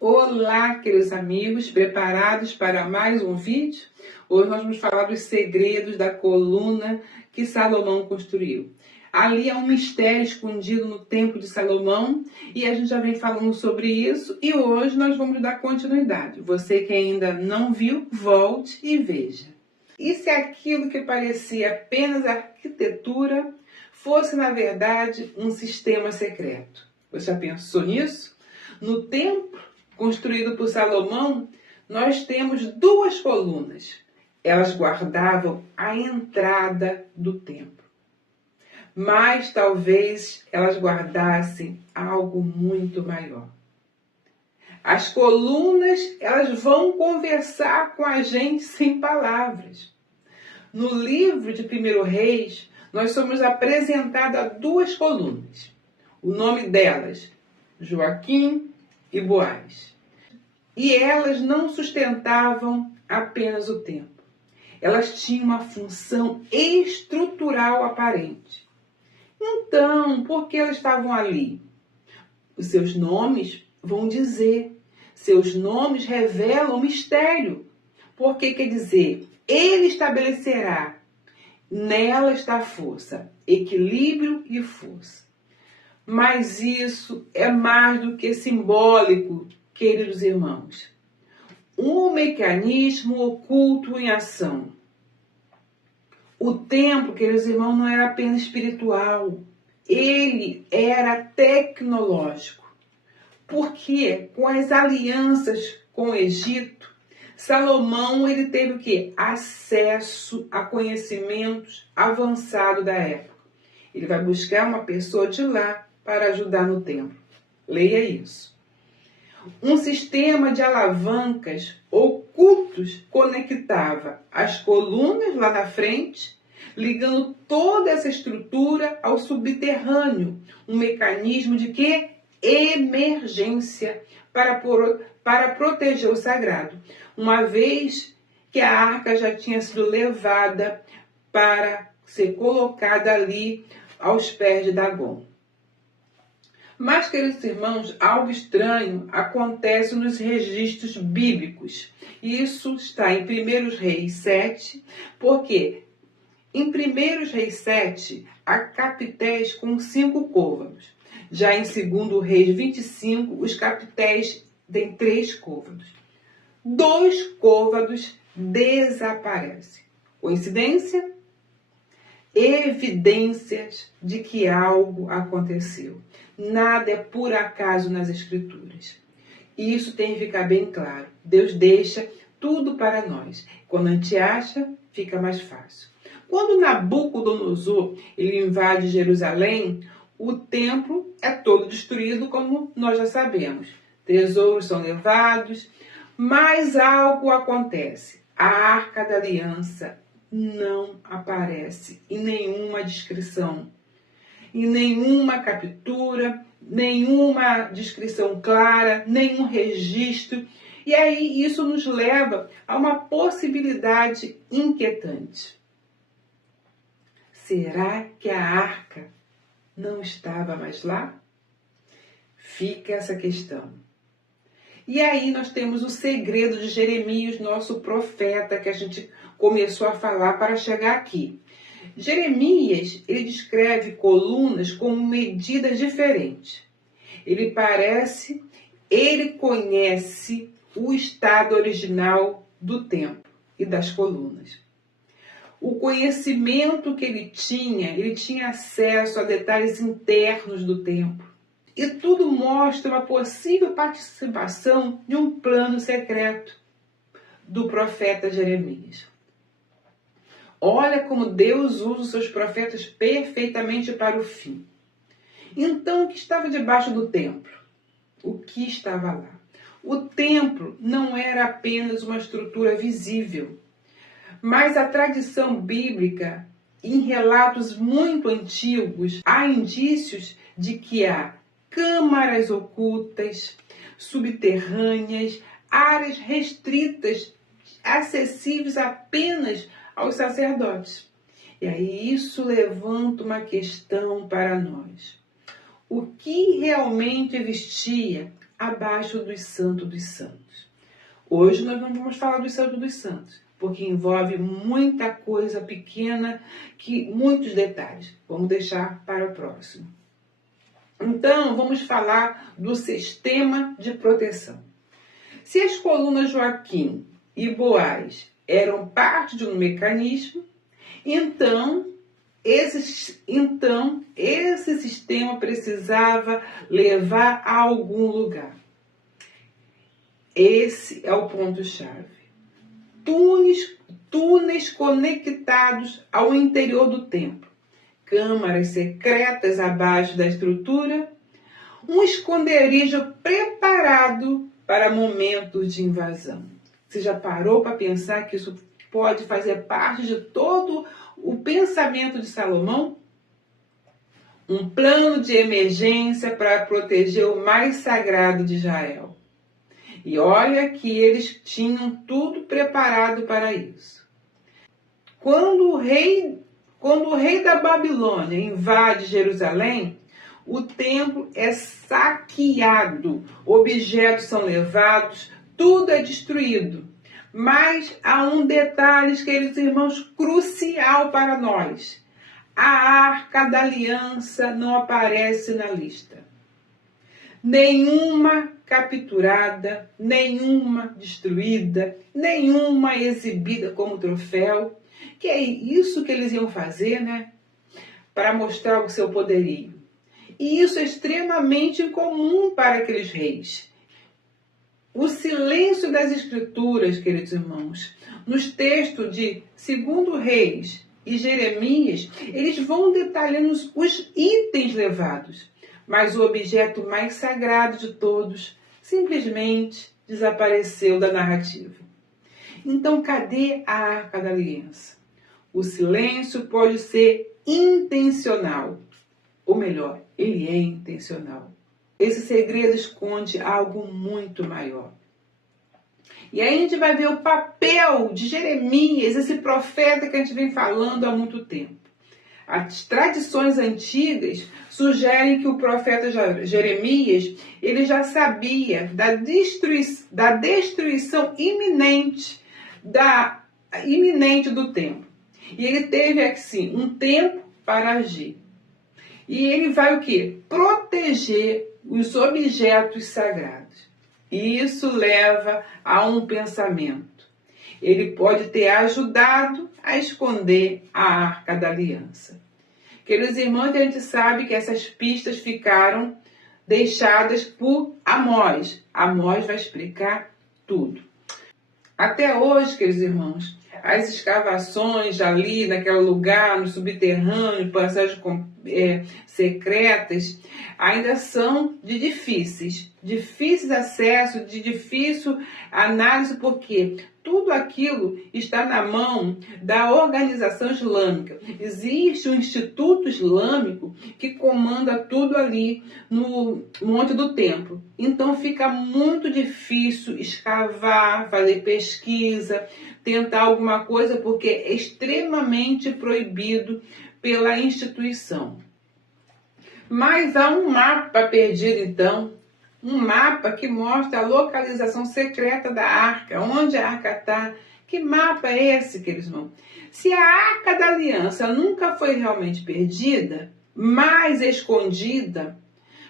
Olá, queridos amigos, preparados para mais um vídeo? Hoje nós vamos falar dos segredos da coluna que Salomão construiu. Ali há um mistério escondido no templo de Salomão e a gente já vem falando sobre isso e hoje nós vamos dar continuidade. Você que ainda não viu, volte e veja. E se aquilo que parecia apenas arquitetura fosse, na verdade, um sistema secreto? Você já pensou nisso? No templo construído por Salomão, nós temos duas colunas. Elas guardavam a entrada do templo. Mas talvez elas guardassem algo muito maior. As colunas, elas vão conversar com a gente sem palavras. No livro de 1 Reis, nós somos apresentados a duas colunas. O nome delas, Joaquim e Boaz. E elas não sustentavam apenas o templo. Elas tinham uma função estrutural aparente. Então, por que elas estavam ali? Os seus nomes vão dizer. Seus nomes revelam mistério. Porque quer dizer, ele estabelecerá. Nela está força, equilíbrio e força. Mas isso é mais do que simbólico, queridos irmãos. Um mecanismo oculto em ação. O templo, queridos irmãos, não era apenas espiritual. Ele era tecnológico. Porque com as alianças com o Egito, Salomão ele teve o quê? Acesso a conhecimentos avançados da época. Ele vai buscar uma pessoa de lá para ajudar no templo. Leia isso. Um sistema de alavancas ocultos conectava as colunas lá na frente, ligando toda essa estrutura ao subterrâneo. Um mecanismo de quê? Emergência para proteger o sagrado. Uma vez que a arca já tinha sido levada para ser colocada ali aos pés de Dagom. Mas, queridos irmãos, algo estranho acontece nos registros bíblicos. Isso está em 1 Reis 7, porque em 1 Reis 7 há capitéis com 5 côvados. Já em 2 Reis 25, os capitéis têm 3 côvados. 2 côvados desaparecem. Coincidência? Evidências de que algo aconteceu. Nada é por acaso nas Escrituras. Isso tem que ficar bem claro. Deus deixa tudo para nós. Quando a gente acha, fica mais fácil. Quando Nabucodonosor ele invade Jerusalém, o templo é todo destruído, como nós já sabemos. Tesouros são levados, mas algo acontece. A Arca da Aliança não aparece em nenhuma descrição, em nenhuma captura, nenhuma descrição clara, nenhum registro. E aí isso nos leva a uma possibilidade inquietante. Será que a arca não estava mais lá? Fica essa questão. E aí nós temos o segredo de Jeremias, nosso profeta, que a gente começou a falar para chegar aqui. Jeremias, ele descreve colunas como medidas diferentes. Ele conhece o estado original do templo e das colunas. O conhecimento que ele tinha acesso a detalhes internos do templo. E tudo mostra uma possível participação de um plano secreto do profeta Jeremias. Olha como Deus usa os seus profetas perfeitamente para o fim. Então, o que estava debaixo do templo? O que estava lá? O templo não era apenas uma estrutura visível, mas a tradição bíblica, em relatos muito antigos, há indícios de que há câmaras ocultas, subterrâneas, áreas restritas, acessíveis apenas aos sacerdotes. E aí isso levanta uma questão para nós. O que realmente existia abaixo dos Santos dos Santos. Hoje nós não vamos falar dos Santos dos Santos, porque envolve muita coisa pequena, muitos detalhes. Vamos deixar para o próximo. Então, vamos falar do sistema de proteção. Se as colunas Joaquim e Boaz eram parte de um mecanismo, então esse sistema precisava levar a algum lugar. Esse é o ponto-chave. Túneis conectados ao interior do templo. Câmaras secretas abaixo da estrutura. Um esconderijo preparado para momentos de invasão. Você já parou para pensar que isso pode fazer parte de todo o pensamento de Salomão? Um plano de emergência para proteger o mais sagrado de Israel. E olha que eles tinham tudo preparado para isso. Quando o rei da Babilônia invade Jerusalém, o templo é saqueado, objetos são levados, tudo é destruído. Mas há um detalhe, queridos irmãos, crucial para nós. A Arca da Aliança não aparece na lista. Nenhuma capturada, nenhuma destruída, nenhuma exibida como troféu. Que é isso que eles iam fazer, né? Para mostrar o seu poderio. E isso é extremamente incomum para aqueles reis. O silêncio das Escrituras, queridos irmãos, nos textos de 2 Reis e Jeremias, eles vão detalhando os itens levados, mas o objeto mais sagrado de todos simplesmente desapareceu da narrativa. Então, cadê a Arca da Aliança? O silêncio pode ser intencional, ou melhor, ele é intencional. Esse segredo esconde algo muito maior. E aí a gente vai ver o papel de Jeremias, esse profeta que a gente vem falando há muito tempo. As tradições antigas sugerem que o profeta Jeremias ele já sabia da destruição iminente do templo. E ele teve, assim, um tempo para agir. E ele vai o quê? Proteger os objetos sagrados. E isso leva a um pensamento. Ele pode ter ajudado a esconder a Arca da Aliança. Queridos irmãos, a gente sabe que essas pistas ficaram deixadas por Amós. Amós vai explicar tudo. Até hoje, queridos irmãos, as escavações ali naquele lugar, no subterrâneo, passagens secretas, ainda são de difíceis acesso, de difícil análise, porque tudo aquilo está na mão da organização islâmica. Existe um instituto islâmico que comanda tudo ali no Monte do Templo. Então fica muito difícil escavar, fazer pesquisa, tentar alguma coisa, porque é extremamente proibido pela instituição. Mas há um mapa perdido, então, um mapa que mostra a localização secreta da arca, onde a arca está. Que mapa é esse, queridos irmãos? Se a Arca da Aliança nunca foi realmente perdida, mas escondida,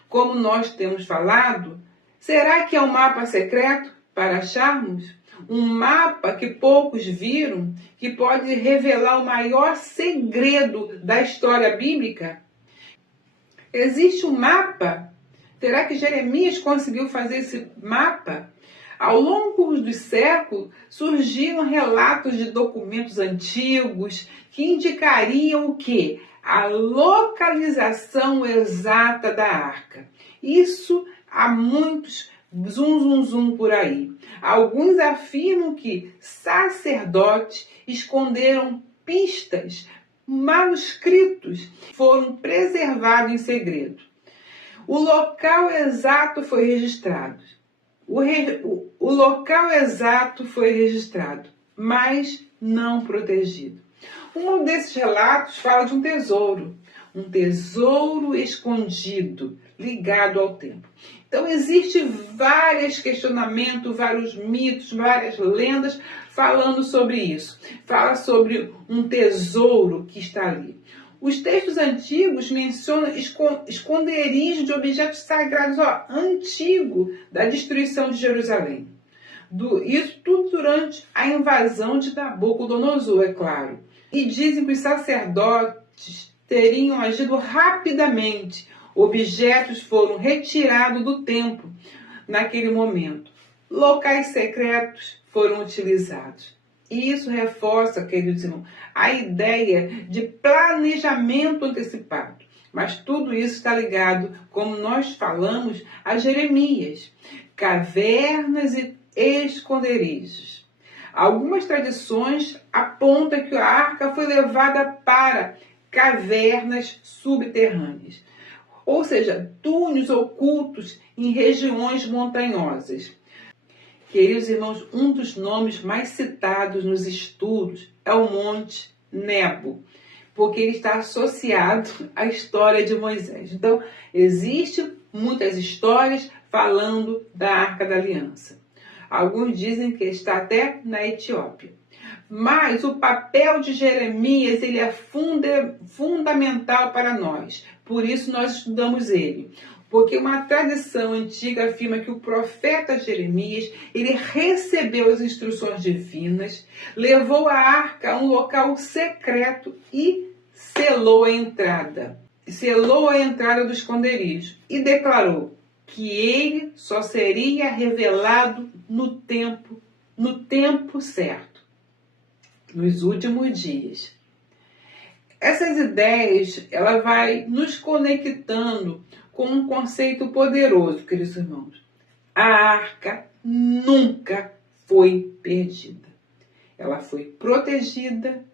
como nós temos falado, será que é um mapa secreto para acharmos? Um mapa que poucos viram, que pode revelar o maior segredo da história bíblica? Existe um mapa? Será que Jeremias conseguiu fazer esse mapa? Ao longo dos séculos, surgiram relatos de documentos antigos que indicariam o quê? A localização exata da arca. Isso há muitos zum por aí. Alguns afirmam que sacerdotes esconderam pistas, manuscritos, foram preservados em segredo. O local exato foi registrado. O local exato foi registrado, mas não protegido. Um desses relatos fala de um tesouro. um tesouro escondido, ligado ao templo. Então, existem vários questionamentos, vários mitos, várias lendas falando sobre isso. Fala sobre um tesouro que está ali. Os textos antigos mencionam esconderijo de objetos sagrados antigo da destruição de Jerusalém. Isso tudo durante a invasão de Nabucodonosor, é claro. E dizem que os sacerdotes teriam agido rapidamente. Objetos foram retirados do templo naquele momento. Locais secretos foram utilizados. E isso reforça, queridos irmãos, a ideia de planejamento antecipado. Mas tudo isso está ligado, como nós falamos, a Jeremias. Cavernas e esconderijos. Algumas tradições apontam que a arca foi levada para cavernas subterrâneas, ou seja, túneis ocultos em regiões montanhosas. Queridos irmãos, um dos nomes mais citados nos estudos é o Monte Nebo, porque ele está associado à história de Moisés. Então, existem muitas histórias falando da Arca da Aliança. Alguns dizem que está até na Etiópia. Mas o papel de Jeremias ele é fundamental para nós. Por isso nós estudamos ele. Porque uma tradição antiga afirma que o profeta Jeremias ele recebeu as instruções divinas, levou a arca a um local secreto e selou a entrada. Selou a entrada do esconderijo e declarou que ele só seria revelado no tempo certo, nos últimos dias. Essas ideias, ela vai nos conectando com um conceito poderoso, queridos irmãos. A arca nunca foi perdida. Ela foi protegida,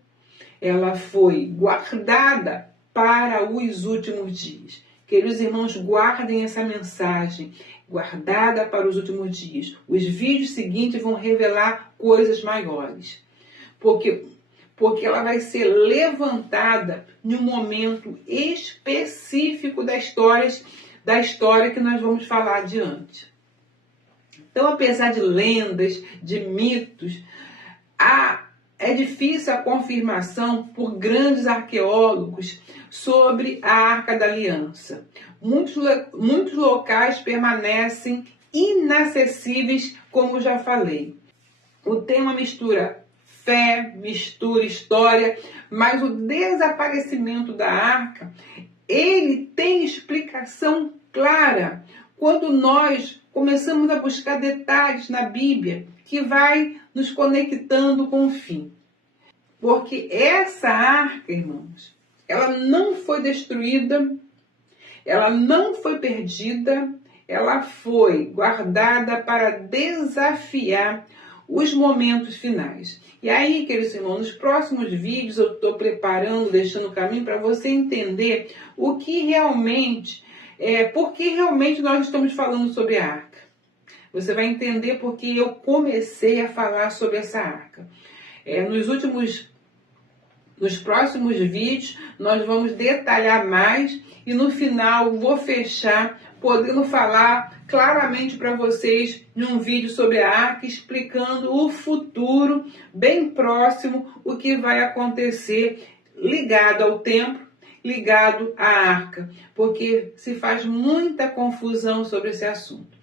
ela foi guardada para os últimos dias. Queridos irmãos, guardem essa mensagem, guardada para os últimos dias. Os vídeos seguintes vão revelar coisas maiores. Porque ela vai ser levantada em um momento específico da história que nós vamos falar adiante. Então, apesar de lendas, de mitos, é difícil a confirmação por grandes arqueólogos sobre a Arca da Aliança. Muitos locais permanecem inacessíveis, como já falei. O tema mistura fé, mistura história, mas o desaparecimento da arca, ele tem explicação clara quando nós começamos a buscar detalhes na Bíblia que vai nos conectando com o fim. Porque essa arca, irmãos, ela não foi destruída, ela não foi perdida, ela foi guardada para desafiar os momentos finais. E aí, queridos irmãos, nos próximos vídeos eu estou preparando, deixando o caminho para você entender o que realmente, por que realmente nós estamos falando sobre a arca. Você vai entender porque eu comecei a falar sobre essa arca. Nos próximos vídeos nós vamos detalhar mais e no final vou fechar podendo falar claramente para vocês em um vídeo sobre a arca, explicando o futuro bem próximo, o que vai acontecer ligado ao templo, ligado à arca, porque se faz muita confusão sobre esse assunto.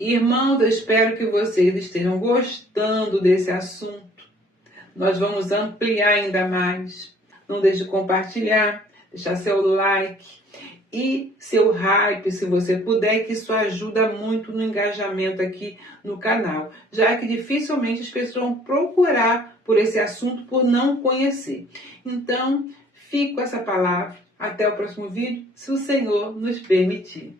Irmãos, eu espero que vocês estejam gostando desse assunto. Nós vamos ampliar ainda mais. Não deixe de compartilhar, deixar seu like e seu hype, se você puder, que isso ajuda muito no engajamento aqui no canal, já que dificilmente as pessoas vão procurar por esse assunto por não conhecer. Então, fico com essa palavra. Até o próximo vídeo, se o Senhor nos permitir.